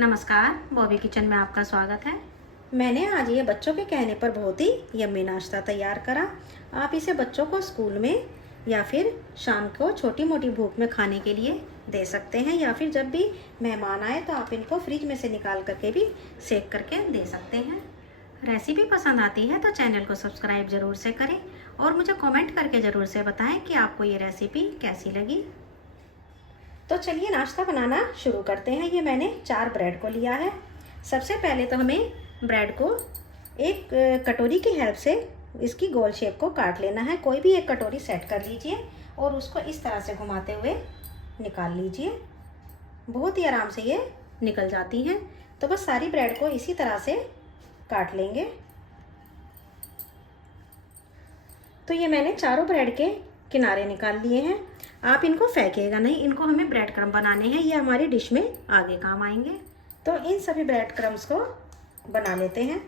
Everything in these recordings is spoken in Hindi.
नमस्कार, बॉबी किचन में आपका स्वागत है। मैंने आज ये बच्चों के कहने पर बहुत ही यम्मी नाश्ता तैयार करा। आप इसे बच्चों को स्कूल में या फिर शाम को छोटी मोटी भूख में खाने के लिए दे सकते हैं, या फिर जब भी मेहमान आए तो आप इनको फ्रिज में से निकाल करके भी सेक करके दे सकते हैं। रेसिपी पसंद आती है तो चैनल को सब्सक्राइब ज़रूर से करें और मुझे कमेंट करके ज़रूर से बताएं कि आपको ये रेसिपी कैसी लगी। तो चलिए नाश्ता बनाना शुरू करते हैं। ये मैंने 4 ब्रेड को लिया है। सबसे पहले तो हमें ब्रेड को एक कटोरी की हेल्प से इसकी गोल शेप को काट लेना है। कोई भी एक कटोरी सेट कर लीजिए और उसको इस तरह से घुमाते हुए निकाल लीजिए। बहुत ही आराम से ये निकल जाती हैं। तो बस सारी ब्रेड को इसी तरह से काट लेंगे। तो ये मैंने चारों ब्रेड के किनारे निकाल लिए हैं। आप इनको फेंकिएगा नहीं, इनको हमें ब्रेड क्रम्ब बनाने हैं, ये हमारी डिश में आगे काम आएंगे। तो इन सभी ब्रेड क्रम्ब्स को बना लेते हैं।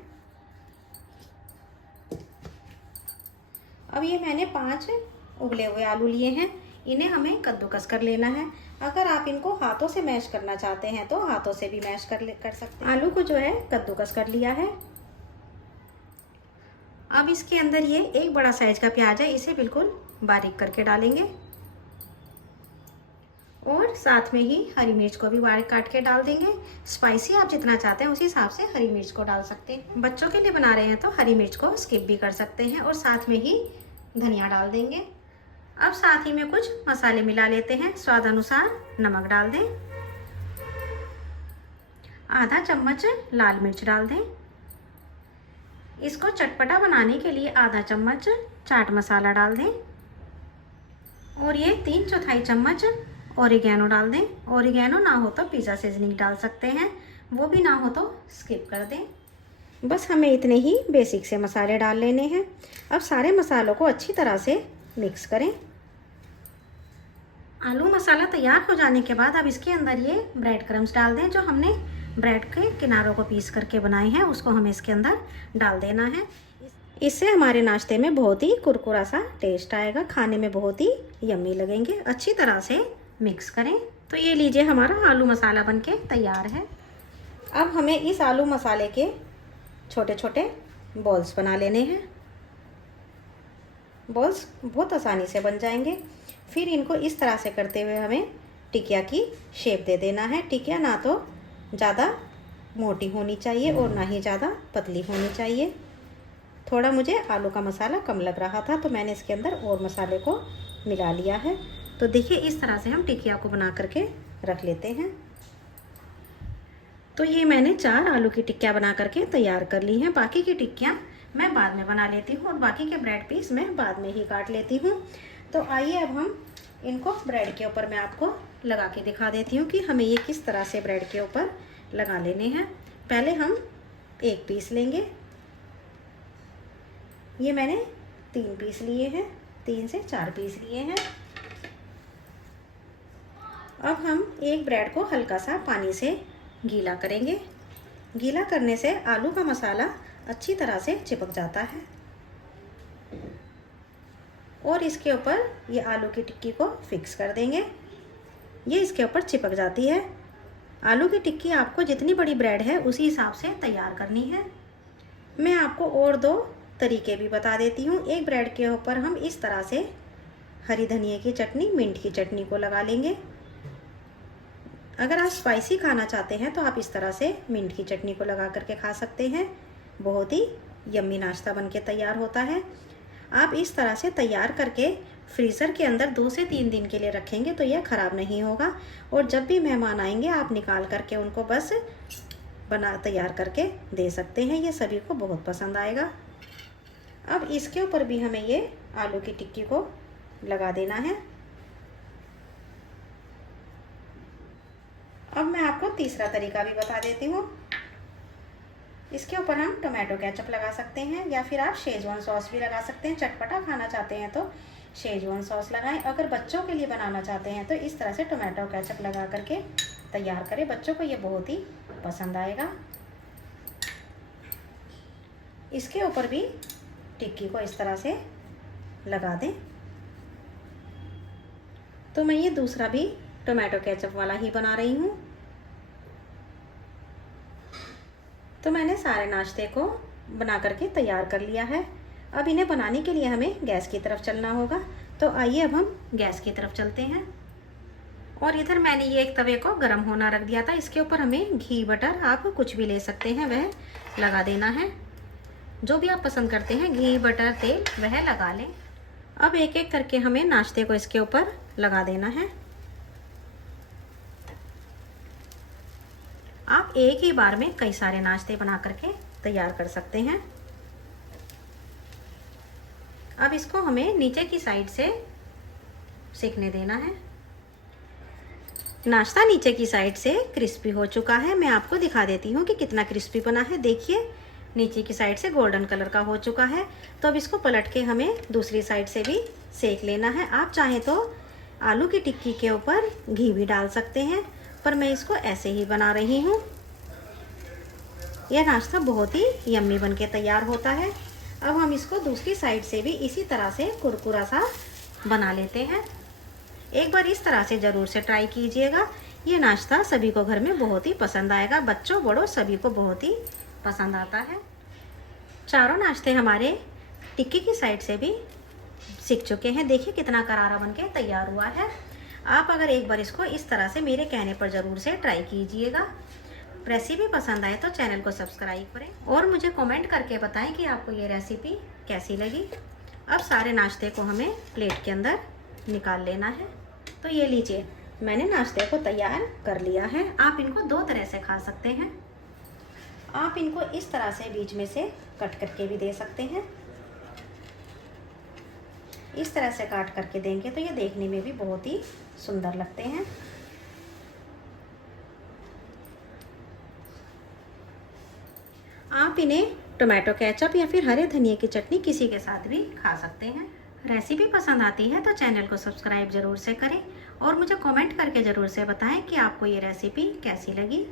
अब ये मैंने 5 उबले हुए आलू लिए हैं, इन्हें हमें कद्दूकस कर लेना है। अगर आप इनको हाथों से मैश करना चाहते हैं तो हाथों से भी मैश कर सकते हैं। आलू को जो है कद्दूकस कर लिया है। अब इसके अंदर ये एक बड़ा साइज का प्याज है, इसे बिल्कुल बारीक करके डालेंगे और साथ में ही हरी मिर्च को भी बारीक काट के डाल देंगे। स्पाइसी आप जितना चाहते हैं उसी हिसाब से हरी मिर्च को डाल सकते हैं। बच्चों के लिए बना रहे हैं तो हरी मिर्च को स्किप भी कर सकते हैं और साथ में ही धनिया डाल देंगे। अब साथ ही में कुछ मसाले मिला लेते हैं। स्वाद अनुसार नमक डाल दें, आधा चम्मच लाल मिर्च डाल दें। इसको चटपटा बनाने के लिए आधा चम्मच चाट मसाला डाल दें और ये 3/4 चम्मच ओरिगैनो डाल दें। ओरिगैनो ना हो तो पिज़्ज़ा सीजनिंग डाल सकते हैं, वो भी ना हो तो स्किप कर दें। बस हमें इतने ही बेसिक से मसाले डाल लेने हैं। अब सारे मसालों को अच्छी तरह से मिक्स करें। आलू मसाला तैयार हो जाने के बाद अब इसके अंदर ये ब्रेड क्रम्स डाल दें। जो हमने ब्रेड के किनारों को पीस करके बनाए हैं उसको हमें इसके अंदर डाल देना है। इससे हमारे नाश्ते में बहुत ही कुरकुरा सा टेस्ट आएगा, खाने में बहुत ही यम्मी लगेंगे। अच्छी तरह से मिक्स करें। तो ये लीजिए हमारा आलू मसाला बनके तैयार है। अब हमें इस आलू मसाले के छोटे छोटे बॉल्स बना लेने हैं। बॉल्स बहुत आसानी से बन जाएंगे। फिर इनको इस तरह से करते हुए हमें टिकिया की शेप दे देना है। टिकिया ना तो ज़्यादा मोटी होनी चाहिए और ना ही ज़्यादा पतली होनी चाहिए। थोड़ा मुझे आलू का मसाला कम लग रहा था तो मैंने इसके अंदर और मसाले को मिला लिया है। तो देखिए इस तरह से हम टिकिया को बना करके रख लेते हैं। तो ये मैंने 4 आलू की टिक्कियाँ बना करके तैयार कर ली हैं। बाकी की टिक्कियाँ मैं बाद में बना लेती हूँ और बाकी के ब्रेड पीस मैं बाद में ही काट लेती हूँ। तो आइए अब हम इनको ब्रेड के ऊपर मैं आपको लगा के दिखा देती हूँ कि हमें ये किस तरह से ब्रेड के ऊपर लगा लेने हैं। पहले हम एक पीस लेंगे। ये मैंने 3 पीस लिए हैं, 3 से 4 पीस लिए हैं। अब हम एक ब्रेड को हल्का सा पानी से गीला करेंगे। गीला करने से आलू का मसाला अच्छी तरह से चिपक जाता है और इसके ऊपर ये आलू की टिक्की को फिक्स कर देंगे। ये इसके ऊपर चिपक जाती है। आलू की टिक्की आपको जितनी बड़ी ब्रेड है उसी हिसाब से तैयार करनी है। मैं आपको और 2 तरीके भी बता देती हूँ। एक ब्रेड के ऊपर हम इस तरह से हरी धनिया की चटनी, मिंट की चटनी को लगा लेंगे। अगर आप स्पाइसी खाना चाहते हैं तो आप इस तरह से मिंट की चटनी को लगा करके खा सकते हैं। बहुत ही यम्मी नाश्ता बनके तैयार होता है। आप इस तरह से तैयार करके फ्रीज़र के अंदर 2 से 3 दिन के लिए रखेंगे तो यह ख़राब नहीं होगा और जब भी मेहमान आएंगे आप निकाल करके उनको बस तैयार करके दे सकते हैं। ये सभी को बहुत पसंद आएगा। अब इसके ऊपर भी हमें ये आलू की टिक्की को लगा देना है। अब मैं आपको तीसरा तरीका भी बता देती हूँ। इसके ऊपर हम टोमेटो केचप लगा सकते हैं या फिर आप शेजवान सॉस भी लगा सकते हैं। चटपटा खाना चाहते हैं तो शेजवान सॉस लगाएं। अगर बच्चों के लिए बनाना चाहते हैं तो इस तरह से टोमेटो केचप लगा करके तैयार करें। बच्चों को ये बहुत ही पसंद आएगा। इसके ऊपर भी टिक्की को इस तरह से लगा दें। तो मैं ये दूसरा भी टोमेटो केचप वाला ही बना रही हूँ। तो मैंने सारे नाश्ते को बना करके तैयार कर लिया है। अब इन्हें बनाने के लिए हमें गैस की तरफ चलना होगा। तो आइए अब हम गैस की तरफ चलते हैं। और इधर मैंने ये एक तवे को गर्म होना रख दिया था। इसके ऊपर हमें घी बटर आप कुछ भी ले सकते हैं, वह लगा देना है। जो भी आप पसंद करते हैं घी बटर तेल वह लगा लें। अब एक एक करके हमें नाश्ते को इसके ऊपर लगा देना है। आप एक ही बार में कई सारे नाश्ते बना करके तैयार कर सकते हैं। अब इसको हमें नीचे की साइड से सेकने देना है। नाश्ता नीचे की साइड से क्रिस्पी हो चुका है। मैं आपको दिखा देती हूँ कि कितना क्रिस्पी बना है। देखिए नीचे की साइड से गोल्डन कलर का हो चुका है। तो अब इसको पलट के हमें दूसरी साइड से भी सेक लेना है। आप चाहें तो आलू की टिक्की के ऊपर घी भी डाल सकते हैं, पर मैं इसको ऐसे ही बना रही हूँ। यह नाश्ता बहुत ही यम्मी बन के तैयार होता है। अब हम इसको दूसरी साइड से भी इसी तरह से कुरकुरा सा बना लेते हैं। एक बार इस तरह से ज़रूर से ट्राई कीजिएगा। ये नाश्ता सभी को घर में बहुत ही पसंद आएगा। बच्चों बड़ों सभी को बहुत ही पसंद आता है। चारों नाश्ते हमारे टिक्की की साइड से भी सीख चुके हैं। देखिए कितना करारा बन के तैयार हुआ है। आप अगर एक बार इसको इस तरह से मेरे कहने पर ज़रूर से ट्राई कीजिएगा। रेसिपी पसंद आए तो चैनल को सब्सक्राइब करें और मुझे कमेंट करके बताएं कि आपको ये रेसिपी कैसी लगी। अब सारे नाश्ते को हमें प्लेट के अंदर निकाल लेना है। तो ये लीजिए, मैंने नाश्ते को तैयार कर लिया है। आप इनको दो तरह से खा सकते हैं। आप इनको इस तरह से बीच में से कट करके भी दे सकते हैं। इस तरह से काट करके देंगे तो ये देखने में भी बहुत ही सुंदर लगते हैं। आप इन्हें टोमेटो केचप या फिर हरे धनिया की चटनी किसी के साथ भी खा सकते हैं। रेसिपी पसंद आती है तो चैनल को सब्सक्राइब ज़रूर से करें और मुझे कमेंट करके ज़रूर से बताएं कि आपको ये रेसिपी कैसी लगी।